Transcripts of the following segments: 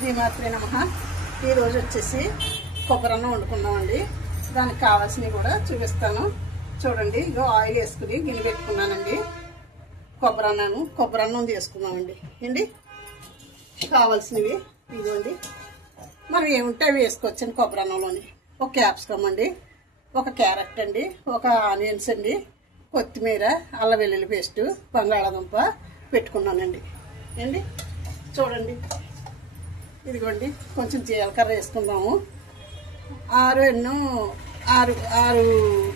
శ్రీమాత్రే నమః. ఈరోజు వచ్చేసి కొబ్బరన్నం వండుకున్నామండి. దానికి కావాల్సినవి కూడా చూపిస్తాను చూడండి. ఇగో ఆయిల్ వేసుకుని గిన్నె పెట్టుకున్నానండి. కొబ్బరన్నం చేసుకున్నామండి అండి. కావాల్సినవి ఇదిగోండి. మనం ఏముంటే అవి వేసుకోవచ్చండి కొబ్బరన్నంలోని. ఒక క్యాప్సికమ్ అండి, ఒక క్యారెట్ అండి, ఒక ఆనియన్స్ అండి, కొత్తిమీర, అల్లం వెల్లుల్లి పేస్టు, బంగాళాదుంప పెట్టుకున్నానండి అండి. చూడండి ఇదిగోండి. కొంచెం జీలకర్ర వేసుకుందాము. ఆరు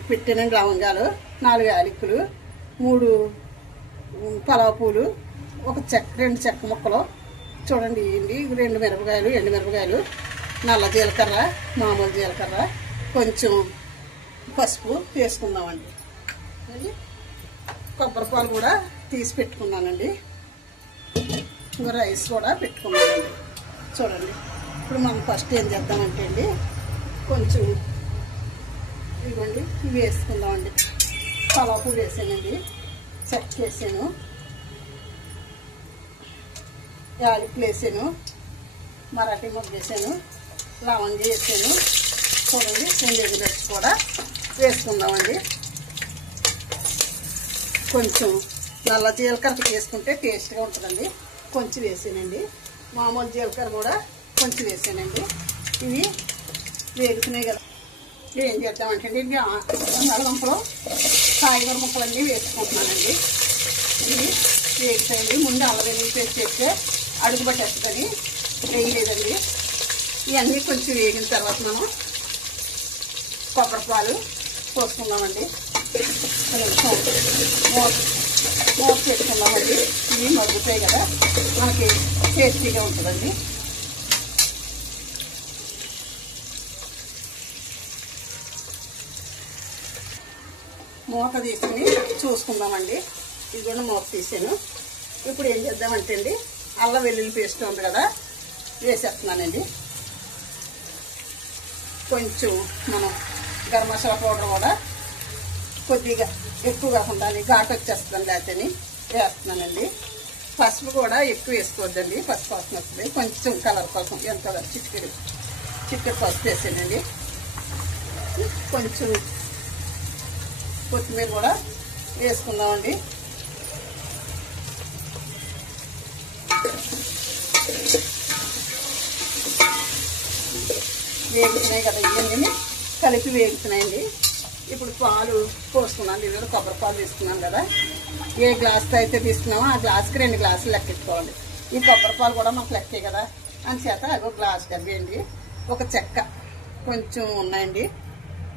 పెట్టిన లవంగాలు, 4 యాలకులు, 3 పలావ్ పూలు, ఒక చెక్క, 2 చెక్క ముక్కలు చూడండి ఇవ్వండి. 2 మిరపకాయలు, ఎండుమిరపకాయలు, నల్ల జీలకర్ర, మామూలు జీలకర్ర, కొంచెం పసుపు వేసుకుందామండి. కొబ్బరిపాలు కూడా తీసి పెట్టుకున్నానండి. ఇంకా రైస్ కూడా పెట్టుకున్నానండి. చూడండి ఇప్పుడు మనం ఫస్ట్ ఏం చేద్దామంటే అండి, కొంచెం ఇవ్వండి ఇవి వేసుకుందామండి. పలాపు వేసానండి, చెక్క వేసాను, యాలకులు వేసాను, మరాఠీ మొగ్గ వేసాను, లవంగి వేసాను. చూడండి 2 ఎగురొచ్చి కూడా వేసుకుందామండి. కొంచెం నల్ల జీలకర్ర వేసుకుంటే టేస్ట్గా ఉంటుందండి. కొంచెం వేసానండి. మామూలు జీలకర్ర కూడా కొంచెం వేసానండి. ఇవి వేగుతున్నాయి కదా. ఏం చేద్దామంటే అండి, బంగాళదుంపలు, కాయగూర ముక్కలన్నీ వేసుకుంటున్నానండి. ఇవి వేగుతాయండి. ముందు అల్లం వెల్లుల్లి పేస్ట్ వేస్తే అడుగు పట్టేస్తుందని వేయలేదండి. ఇవన్నీ కొంచెం వేగిన తర్వాత మనం కొబ్బరిపాలు పోసుకుందామండి. మూత పెట్టుకున్నామండి. ఇవి మగ్గుతాయి కదా, మనకి టేస్టీగా ఉంటుందండి. మూత తీసుకుని చూసుకుందామండి. ఇది కూడా మూత తీసాను. ఇప్పుడు ఏం చేద్దామంటే అండి, అల్లం వెల్లుల్లి పేస్ట్ ఉంది కదా, వేసేస్తున్నానండి. కొంచెం మనం గరం మసాలా పౌడర్ కూడా కొద్దిగా ఎక్కువ కాకుండా ఘాటు వచ్చేస్తుంది లేకపోతే వేస్తున్నానండి. పసుపు కూడా ఎక్కువ వేసుకోవద్దండి, పసుపు వాసన వస్తుంది. కొంచెం కలర్ కోసం ఎంత చిటికెడు పసుపు వేసానండి. కొంచెం కొత్తిమీర కూడా వేసుకుందామండి. వేగుతున్నాయి కదా, ఇవన్నీ కలిపి వేగుతున్నాయండి. ఇప్పుడు పాలు పోసుకున్నాను. ఇది కొబ్బరి పాలు తీసుకున్నాను కదా, ఏ గ్లాస్తో అయితే తీసుకున్నామో ఆ గ్లాస్కి 2 గ్లాసులు లెక్కెట్టుకోవాలి. ఈ కొబ్బరి పాలు కూడా మాకు లెక్కే కదా అని చేత అదో గ్లాస్ డబ్బేయండి. ఒక చెక్క కొంచెం ఉన్నాయండి.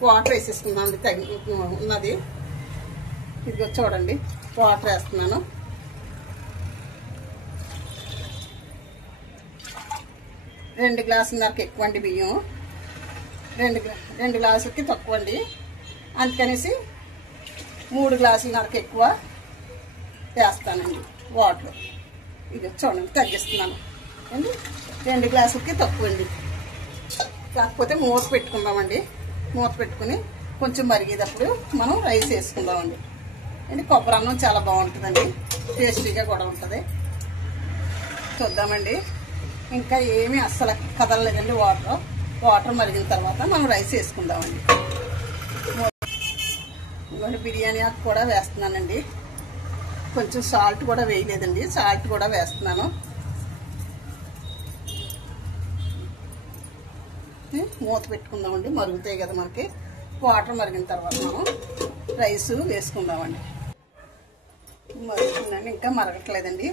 వాటర్ వేసేసుకున్నాను ఉన్నది. ఇదిగో చూడండి వాటర్ వేస్తున్నాను. రెండు గ్లాసులన్నరకు ఎక్కువ అండి బియ్యం, 2 గ్లాసులకి తక్కువ అండి. అందుకనేసి 3 గ్లాసులన్నరకు ఎక్కువ వేస్తానండి వాటర్. ఇది చూడండి తగ్గిస్తున్నాను అండి. 2 గ్లాసులకి తక్కువ అండి. కాకపోతే మూత పెట్టుకుందామండి. మూత పెట్టుకుని కొంచెం మరిగేటప్పుడు మనం రైస్ వేసుకుందామండి. అండి కొబ్బరి అన్నం చాలా బాగుంటుందండి, టేస్టీగా కూడా ఉంటుంది. చూద్దామండి. ఇంకా ఏమీ అస్సలు కదలలేదండి. వాటర్ మరిగిన తర్వాత మనం రైస్ వేసుకుందామండి. ఇవ్వండి బిర్యానీ ఆకు కూడా వేస్తున్నానండి. కొంచెం సాల్ట్ కూడా వేయలేదండి, సాల్ట్ కూడా వేస్తున్నాను. మూత పెట్టుకుందామండి. మరుగుతాయి కదా మనకి. వాటర్ మరిగిన తర్వాత మనం రైస్ వేసుకుందామండి. మరుగుతుందండి, ఇంకా మరగట్లేదండి.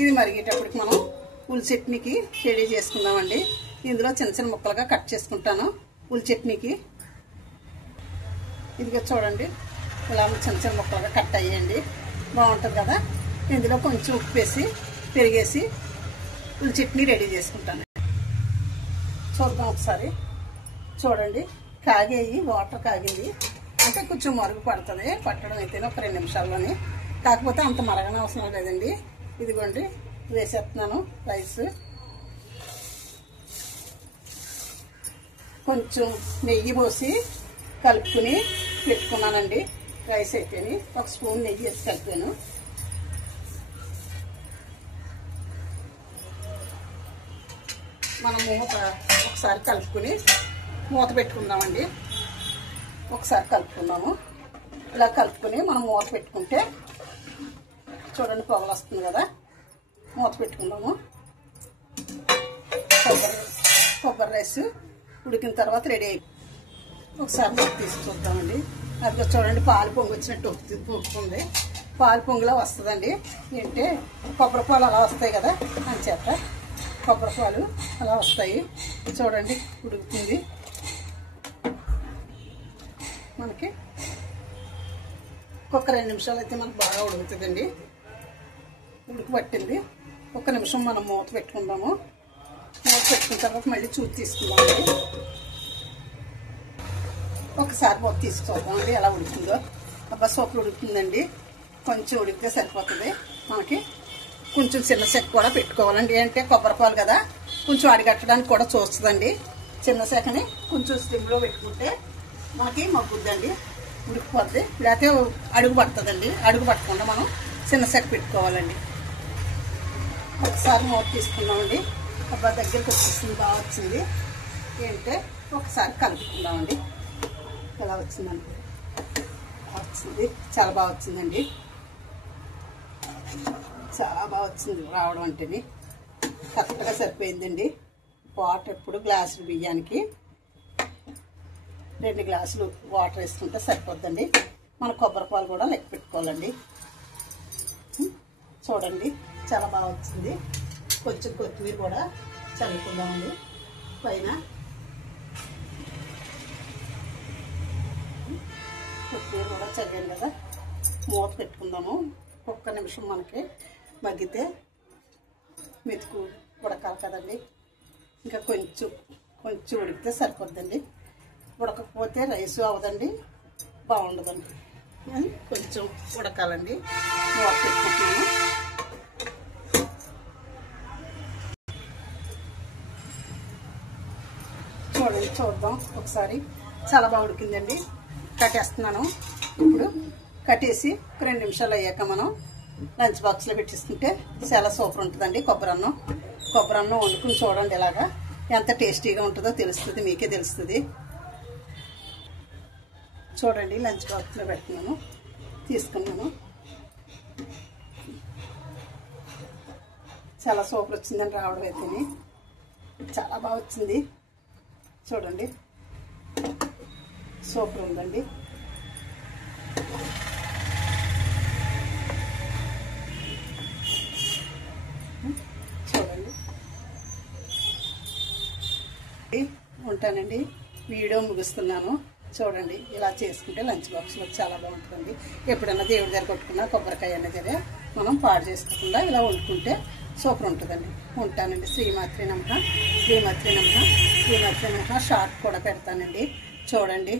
ఇది మరిగేటప్పటికి మనం ఉల్లి చట్నీకి రెడీ చేసుకుందామండి. ఇందులో చిన్న ముక్కలుగా కట్ చేసుకుంటాను ఉల్లి చట్నీకి. ఇదిగా చూడండి ఇలా చిన్న ముక్కలుగా కట్ అయ్యండి, బాగుంటుంది కదా. ఇందులో కొంచెం ఉప్పు వేసి పెరిగేసి ఉల్లి చట్నీ రెడీ చేసుకుంటాను. చూద్దాం ఒకసారి. చూడండి కాగేయి, వాటర్ కాగింది అంటే కొంచెం మరుగు పడుతుంది. పట్టడం అయితే ఒక 2 నిమిషాల్లోనే, కాకపోతే అంత మరగనవసరం లేదండి. ఇదిగోండి వేసేస్తున్నాను రైస్. కొంచెం నెయ్యి పోసి కలుపుకుని పెట్టుకున్నానండి. రైస్ అయితేని 1 స్పూన్ నెయ్యి వేసి కలిపాను. మనం మూత ఒకసారి కలుపుకొని మూత పెట్టుకుందామండి. ఒకసారి కలుపుకుందాము. ఇలా కలుపుకొని మనం మూత పెట్టుకుంటే చూడండి పొగలు వస్తుంది కదా. మూత పెట్టుకుందాము. కొబ్బరి రైస్ ఉడికిన తర్వాత రెడీ అయిపోయింది. ఒకసారి మూత తీసి చూద్దామండి. అది చూడండి పాలు పొంగి వచ్చినట్టు ఉడుకుతుంది. పాలు పొంగిలా వస్తుందండి. ఏంటంటే కొబ్బరి పాలు అలా వస్తాయి కదా, అని చేత కొబ్బరి పాలు అలా వస్తాయి. చూడండి ఉడుకుతుంది. మనకి ఒక 2 నిమిషాలు అయితే మనకు బాగా ఉడుకుతుందండి. ఉడికి పట్టింది. 1 నిమిషం మనం మూత పెట్టుకుందాము. మూత పెట్టుకున్న తర్వాత మళ్ళీ చూసి తీసుకుందామండి. ఒకసారి మూత తీసి చూద్దామండి ఎలా ఉడుకుందో. అబ్బా సూపర్ ఉడుకుతుందండి. కొంచెం ఉడికితే సరిపోతుంది. మనకి కొంచెం చిన్న సెక కూడా పెట్టుకోవాలండి. అంటే కొబ్బరి పాలు కదా, కొంచెం అడిగట్టడానికి కూడా చూస్తుందండి. చిన్న సెకని కొంచెం స్లిమ్లో పెట్టుకుంటే మనకి మగ్గుద్దండి, ఉడికిపోద్ది. లేకపోతే అడుగు పడుతుందండి. అడుగు పట్టకుండా మనం చిన్న సెక పెట్టుకోవాలండి. ఒకసారి మూత తీసుకుందామండి. అబ్బా దగ్గరికి వచ్చేసింది, బాగా వచ్చింది. ఏంటంటే ఒకసారి కలుపుకుందామండి. ఎలా వచ్చిందండి, వచ్చింది. చాలా బాగా వచ్చిందండి. చాలా బాగా వచ్చింది రావడం అంటేని. కరెక్ట్గా సరిపోయిందండి. వాటర్ ఇప్పుడు గ్లాసులు బియ్యానికి 2 గ్లాసులు వాటర్ వేసుకుంటే సరిపోద్దండి. మన కొబ్బరి పాలు కూడా లెక్క పెట్టుకోవాలండి. చూడండి చాలా బాగా వచ్చింది. కొంచెం కొత్తిమీర కూడా చల్లుకుందామండి పైన. కొత్తిమీర కూడా చల్లాను కదా. మూత పెట్టుకుందాము. 1 నిమిషం మనకి మగ్గితే మెతుకు ఉడకాలి కదండి. ఇంకా కొంచెం ఉడికితే సరిపోద్దండి. ఉడకపోతే రైస్ అవ్వదండి, బాగుండదండి. కొంచెం ఉడకాలండి. మూత పెట్టుకుంటున్నాను. చూద్దాం ఒకసారి. చాలా బాగా ఉడికిందండి. కట్టేస్తున్నాను. ఇప్పుడు కట్టేసి 2 నిమిషాలు అయ్యాక మనం లంచ్ బాక్స్లో పెట్టేసుకుంటే చాలా సూపర్ ఉంటుందండి. కొబ్బరి అన్నం వండుకుని చూడండి. ఇలాగా ఎంత టేస్టీగా ఉంటుందో తెలుస్తుంది, మీకే తెలుస్తుంది. చూడండి లంచ్ బాక్స్లో పెడుతున్నాను, తీసుకున్నాను. చాలా సూపర్ వచ్చిందని రావడం అయితేనే చాలా బాగా వచ్చింది. చూడండి సూపర్ ఉందండి. చూడండి. ఉంటానండి. వీడియో ముగిస్తున్నాను. చూడండి ఇలా చేసుకుంటే లంచ్ బాక్స్లో చాలా బాగుంటుందండి. ఎప్పుడన్నా దేవుడి దగ్గర కొట్టుకున్నా కొబ్బరికాయ అనేది మనం పాడు చేసుకోకుండా ఇలా వండుకుంటే సూపర్ ఉంటుందండి. ఉంటానండి. శ్రీమాత్రి నమః. షార్ట్ కూడా పెడతానండి. చూడండి.